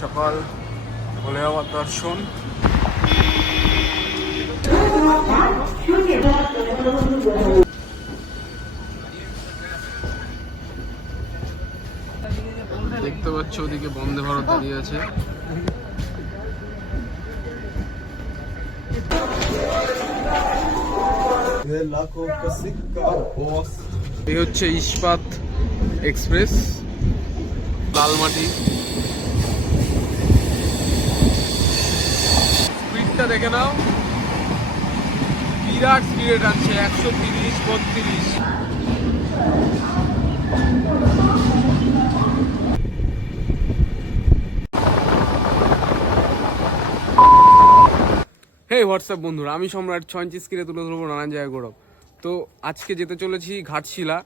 সকল বলেও দর্শন। দেখতে পাচ্ছ, ওদিকে বন্দে ভারত দাঁড়িয়ে আছে। এই হচ্ছে ইস্পাত এক্সপ্রেস, লালমাটি। স্পিডটা দেখে নাও। বিরাট স্পিডে টানছে, একশো তিরিশ, বত্রিশ। হে হোয়াটসঅ্যাপ বন্ধুরা? আমি সম্রাট ছয়ঞ্চি স্ক্রিনে তুলে ধরবো নানান জায়গায় গৌরব। তো আজকে যেতে চলেছি ঘাটশিলা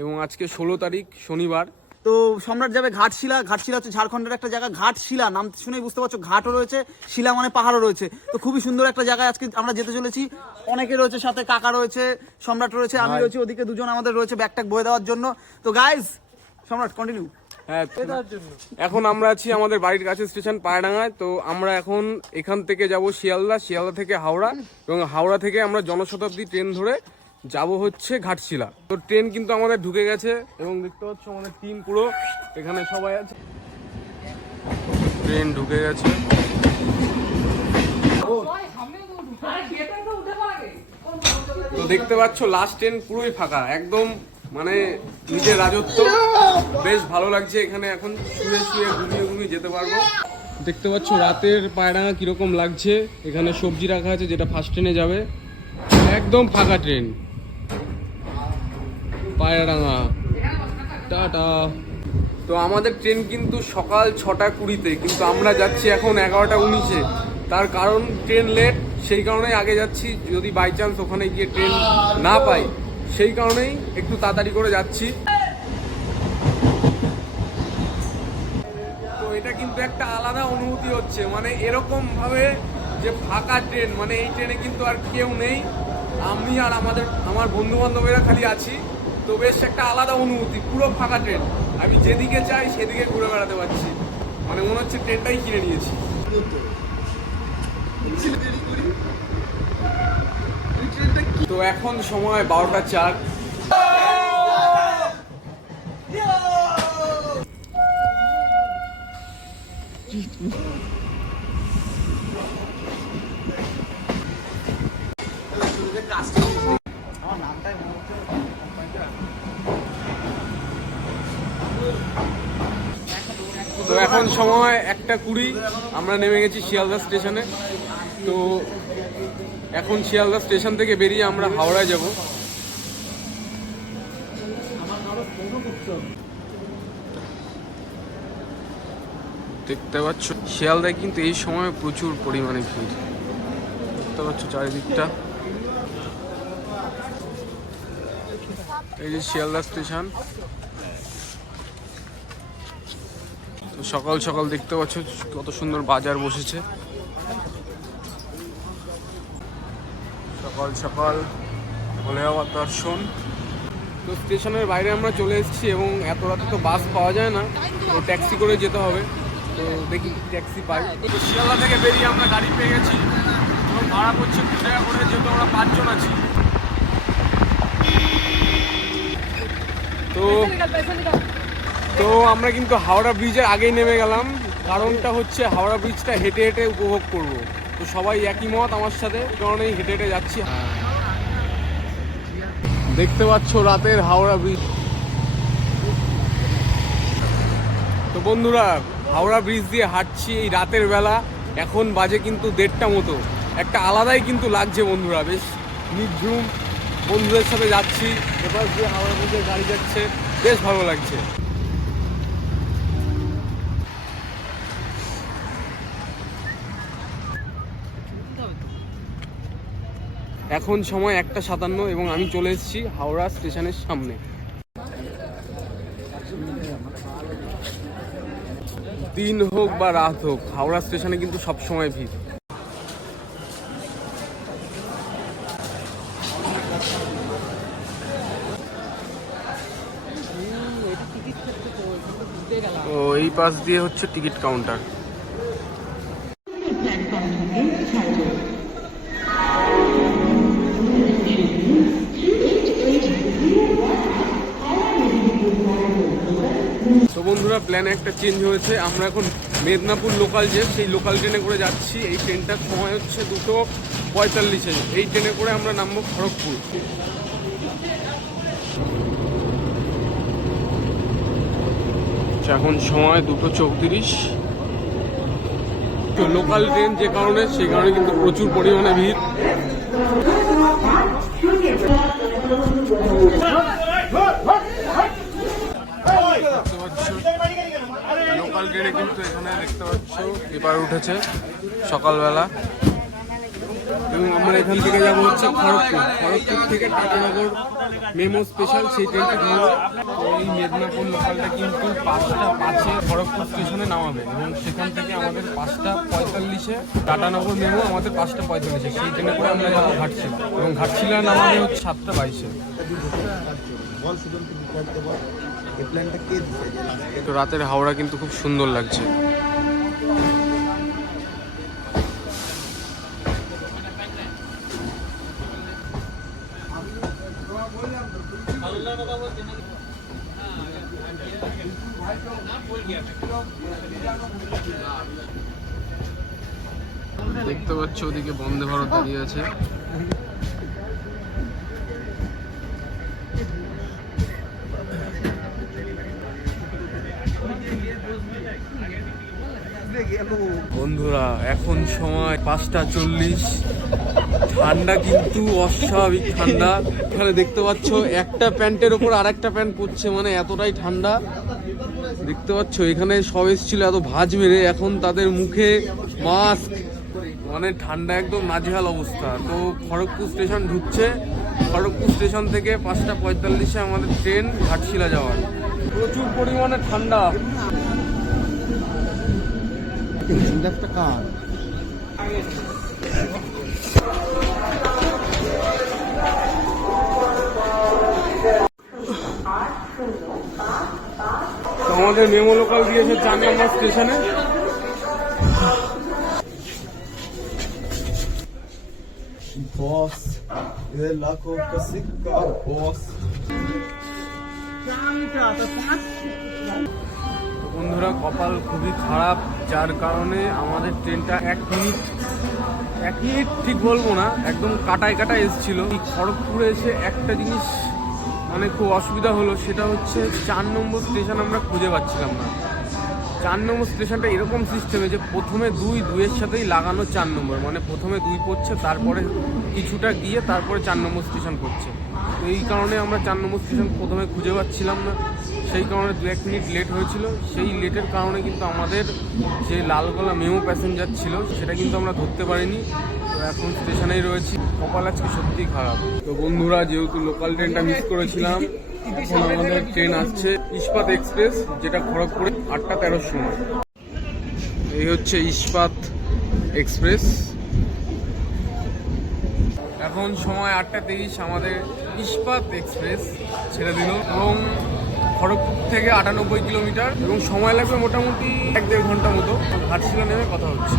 এবং আজকে ষোলো তারিখ, শনিবার। তো সম্রাট যাবে ঘাটশিলা ঘাটশিলা হচ্ছে ঝাড়খণ্ডের একটা জায়গা ঘাটশিলা নাম শুনেই বুঝতে পারছ ঘাটও রয়েছে শিলা মানে পাহাড়ও রয়েছে। তো খুবই সুন্দর একটা জায়গায় আজকে আমরা যেতে চলেছি। অনেকে রয়েছে সাথে কাকা রয়েছে সম্রাট রয়েছে আমি রয়েছে ওদিকে দুজন আমাদের রয়েছে ব্যাগট্যাগ বয়ে দেওয়ার জন্য। তো গাইজ সম্রাট কন্টিনিউ হ্যাঁ এখন আমরা আছি আমাদের বাড়ির কাছে স্টেশন পায়ডাঙ্গায় তো আমরা এখন এখান থেকে যাব শিয়ালদা শিয়ালদা থেকে হাওড়া এবং হাওড়া থেকে আমরা জনশতাব্দী ট্রেন ধরে যাব হচ্ছে ঘাটশিলা। তো ট্রেন কিন্তু আমাদের ঢুকে গেছে এবং দেখতে পাচ্ছ আমাদের টিম পুরো এখানে সবাই আছে। ট্রেন ঢুকে গেছে। তো দেখতে পাচ্ছ লাস্ট ট্রেন পুরোই ফাঁকা, একদম মানে নিজের রাজত্ব। বেশ ভালো লাগছে এখানে, এখন শুয়ে শুয়ে ঘুমিয়ে ঘুমিয়ে যেতে পারব। দেখতে পাচ্ছ, রাতের পায়রাঙা কীরকম লাগছে। এখানে সবজি রাখা আছে, যেটা ফার্স্ট ট্রেনে যাবে। একদম ফাঁকা ট্রেন পায়রাঙা টাটা। তো আমাদের ট্রেন কিন্তু সকাল ছটা কুড়িতে, কিন্তু আমরা যাচ্ছি এখন এগারোটা উনিশে। তার কারণ ট্রেন লেট সেই কারণেই আগে যাচ্ছি, যদি বাই চান্স ওখানে গিয়ে ট্রেন না পাই। সেই কারণেই একটু তাড়াতাড়ি করে যাচ্ছি। তো এটা কিন্তু একটা আলাদা অনুভূতি হচ্ছে। মানে এরকম ভাবে যে ফাঁকা ট্রেন মানে এই ট্রেনে কিন্তু আর কেউ নেই। আমি আর আমাদের, আমার বন্ধু বান্ধবেরা খালি আছি। তো বেশ একটা আলাদা অনুভূতি, পুরো ফাঁকা ট্রেন আমি যেদিকে চাই সেদিকে ঘুরে বেড়াতে পারছি। মানে মনে হচ্ছে ট্রেনটাই কিনে নিয়েছি। তো এখন সময় বারোটা চার। তো এখন সময় একটা কুড়ি, আমরা নেমে গেছি শিয়ালদা স্টেশনে। তো এখন শিয়ালদা স্টেশন থেকে বেরিয়ে আমরা হাওড়ায় যাব। দেখতে পাচ্ছ, শিয়ালদায় কিন্তু এই সময় প্রচুর পরিমাণে ভিড়। দেখতে পাচ্ছ চারিদিকটা। এই যে শিয়ালদা স্টেশন তো সকাল সকাল দেখতে পাচ্ছ কত সুন্দর বাজার বসেছে। সকাল সকাল বলে আবার দর্শন। তো স্টেশনের বাইরে আমরা চলে এসেছি এবং এত রাতে তো বাস পাওয়া যায় না, তো ট্যাক্সি করে যেতে হবে। তো দেখি ট্যাক্সি পাই। তো শিয়ালদা থেকে বেরিয়ে আমরা গাড়ি পেয়ে গেছি। এবং ভাড়া পড়ছে দু টাকা করে, যেহেতু আমরা পাঁচজন আছি। তো তো আমরা কিন্তু হাওড়া ব্রিজের আগেই নেমে গেলাম। কারণটা হচ্ছে হাওড়া ব্রিজটা হেঁটে হেঁটে উপভোগ করব। তো সবাই একই মত আমার সাথে কারণেই হেঁটে হেঁটে যাচ্ছি। দেখতে পাচ্ছ রাতের হাওড়া ব্রিজ তো বন্ধুরা, হাওড়া ব্রিজ দিয়ে হাঁটছি এই রাতের বেলা। এখন বাজে কিন্তু দেড়টা মতো। একটা আলাদাই কিন্তু লাগছে বন্ধুরা, বেশ নির্ঝুম। বন্ধুদের সাথে যাচ্ছি। এবার দিয়ে হাওড়া ব্রিজের গাড়ি যাচ্ছে। বেশ ভালো লাগছে। এখন সময় একটা সাতান্ন এবং আমি চলে এসেছি হাওড়া স্টেশনের সামনে। দিন হোক বা রাত হোক, হাওড়া স্টেশনে কিন্তু সব সময় ভিড়। ও, এই পাশ দিয়ে হচ্ছে টিকিট কাউন্টার। বন্ধুরা প্ল্যান একটা চেঞ্জ হয়েছে। আমরা এখন মেদিনীপুর লোকাল যে, সেই লোকাল ট্রেনে করে যাচ্ছি। এই ট্রেনটার সময় হচ্ছে দুটো পঁয়তাল্লিশে। এই ট্রেনে করে আমরা নামবো খড়গপুর। এখন সময় দুটো চৌত্রিশ। তো লোকাল ট্রেন যে কারণে সেই কারণে কিন্তু প্রচুর পরিমাণে ভিড়। লোকাল ট্রেনে কিন্তু এখানে দেখতে পাচ্ছ, এবার উঠেছে সকালবেলা। এবং আমরা এখান থেকে যাব হচ্ছে খড়গপুর। খড়গপুর থেকে টাটানগর মেমো স্পেশাল, সেই ট্রেনটা ধরবো তো এই মেদিনীপুর লোকালটা কিন্তু পাঁচটা পাঁচে খড়গপুর স্টেশনে নামাবে। এবং সেখান থেকে আমাদের পাঁচটা পঁয়তাল্লিশে টাটানগর মেমো, আমাদের পাঁচটা পঁয়তাল্লিশে। সেই ট্রেনে করে আমরা যাব ঘাটশিলা। এবং ঘাটশিলা নামাবে হচ্ছে সাতটা বাইশে। বল তো রাতের হাওড়া কিন্তু খুব সুন্দর লাগছে। দেখতে পাচ্ছ ওদিকে বন্দে ভারত দাঁড়িয়ে আছে। বন্ধুরা, এখন সময় পাঁচটা চল্লিশ। ঠান্ডা কিন্তু অস্বাভাবিক ঠান্ডা। এখানে দেখতে পাচ্ছ, একটা প্যান্টের ওপর আর একটা প্যান্ট পরছে মানে এতটাই ঠান্ডা। দেখতে পাচ্ছ, এখানে সব এসেছিল এত ভাঁজ মেরে, এখন তাদের মুখে মাস্ক মানে ঠান্ডা একদম নাজেহাল অবস্থা। তো খড়গপুর স্টেশন ঢুকছে। খড়গপুর স্টেশন থেকে পাঁচটা পঁয়তাল্লিশে আমাদের ট্রেন ঘাটশিলা যাওয়ার। প্রচুর পরিমাণে ঠান্ডা। একটা কার তো আমাদের মেমো লোকাল দিয়েছে চার নম্বর স্টেশনে बॉस ये लाखों का सिक्का बॉस বন্ধুরা, কপাল খুবই খারাপ, যার কারণে আমাদের ট্রেনটা এক মিনিট এক মিনিট ঠিক বলব না, একদম কাটায় কাটায় এসেছিল। এই খড়গপুরে এসে একটা জিনিস মানে খুব অসুবিধা হলো, সেটা হচ্ছে চার নম্বর স্টেশন আমরা খুঁজে পাচ্ছিলাম না। চার নম্বর স্টেশনটা এরকম সিস্টেমে যে প্রথমে দুই দুইয়ের সাথেই লাগানো চার নম্বর। মানে প্রথমে দুই পড়ছে, তারপরে কিছুটা গিয়ে তারপরে চার নম্বর স্টেশন পড়ছে। তো এই কারণে আমরা চার নম্বর স্টেশন প্রথমে খুঁজে পাচ্ছিলাম না। সেই কারণে দু এক মিনিট লেট হয়েছিল। সেই লেটের কারণে কিন্তু আমাদের যে লালগোলা মেমো প্যাসেঞ্জার ছিল, সেটা কিন্তু আমরা ধরতে পারিনি। তো এখন স্টেশনেই রয়েছি। কপাল আজকে সত্যিই খারাপ। তো বন্ধুরা, যেহেতু লোকাল ট্রেনটা মিস করেছিলাম এখন আমাদের ট্রেন আসছে ইস্পাত এক্সপ্রেস, যেটা খড়গপুরে আটটা তেরোর সময়। এই হচ্ছে ইস্পাত এক্সপ্রেস। এখন সময় আটটা তেইশ, আমাদের ইস্পাত এক্সপ্রেস ছেড়ে দিল এবং খড়গপুর থেকে আটানব্বই কিলোমিটার এবং সময় লাগবে মোটামুটি এক দেড় ঘণ্টা মতো। ঘাটশিলা নেমে কথা হচ্ছে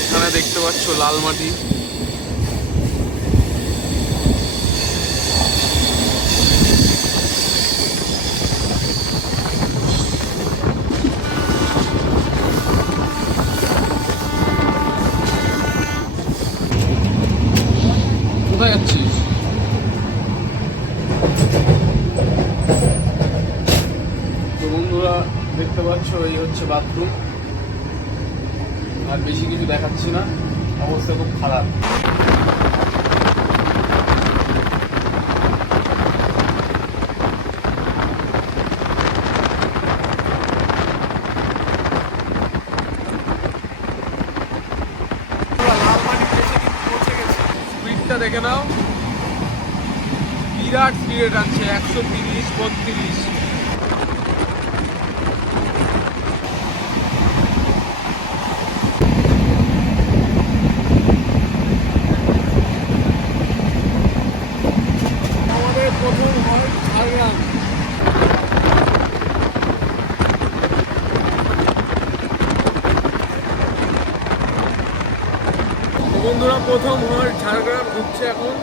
এখানে দেখতে পাচ্ছ, লাল মাটি। কোথায় যাচ্ছিস? বন্ধুরা, দেখতে পাচ্ছ, এই হচ্ছে বাথরুম আর বেশি কিছু দেখাচ্ছি না। অবস্থা খুব খারাপ। দেখে নাও। বিরাট স্পিডে টানছে একশো তিরিশ বত্রিশ। বন্ধুরা প্রথম হয় ঝাড়গ্রাম ঢুকছে এখন।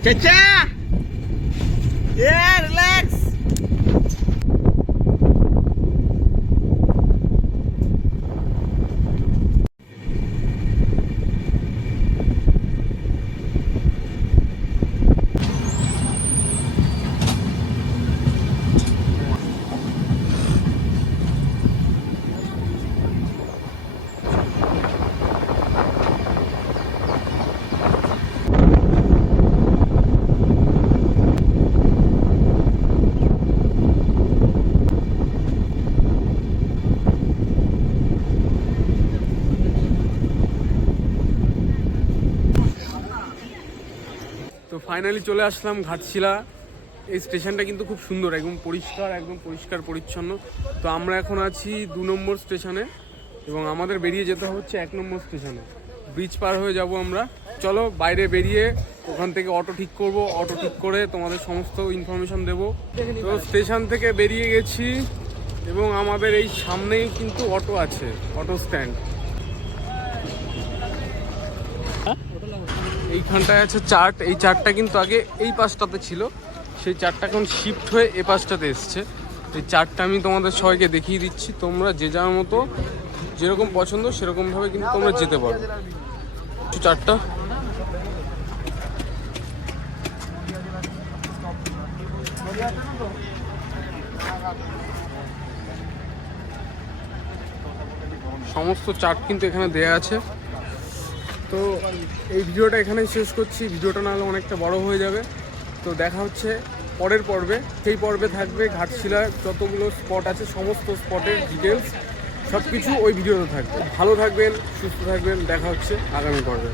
姐姐，耶！তো ফাইনালি চলে আসলাম ঘাটশিলা। এই স্টেশনটা কিন্তু খুব সুন্দর, একদম পরিষ্কার একদম পরিষ্কার পরিচ্ছন্ন। তো আমরা এখন আছি দু নম্বর স্টেশনে এবং আমাদের বেরিয়ে যেতে হচ্ছে এক নম্বর স্টেশনে। ব্রিজ পার হয়ে যাব আমরা। চলো বাইরে বেরিয়ে ওখান থেকে অটো ঠিক করব, অটো ঠিক করে তোমাদের সমস্ত ইনফরমেশন দেব। তো স্টেশন থেকে বেরিয়ে গেছি এবং আমাদের এই সামনেই কিন্তু অটো আছে, অটো স্ট্যান্ড এইখানটায় আছে চার্ট। এই চার্টটা কিন্তু আগে এই পাশটাতে ছিল। সেই চার্টটা এখন শিফট হয়ে এ পাশটাতে এসছে। এই চার্টটা আমি তোমাদের সবাইকে দেখিয়ে দিচ্ছি। তোমরা যে যার মতো যেরকম পছন্দ সেরকমভাবে কিন্তু তোমরা যেতে পারো। চারটা সমস্ত চার্ট কিন্তু এখানে দেয়া আছে। তো এই ভিডিওটা এখানেই শেষ করছি। ভিডিওটা নাহলে অনেকটা বড় হয়ে যাবে। তো দেখা হচ্ছে পরের পর্বে। সেই পর্বে থাকবে ঘাটশিলার যতগুলো স্পট আছে, সমস্ত স্পটের ডিটেলস সব কিছু ওই ভিডিওতে থাকবে। ভালো থাকবেন, সুস্থ থাকবেন। দেখা হচ্ছে আগামী পর্বে।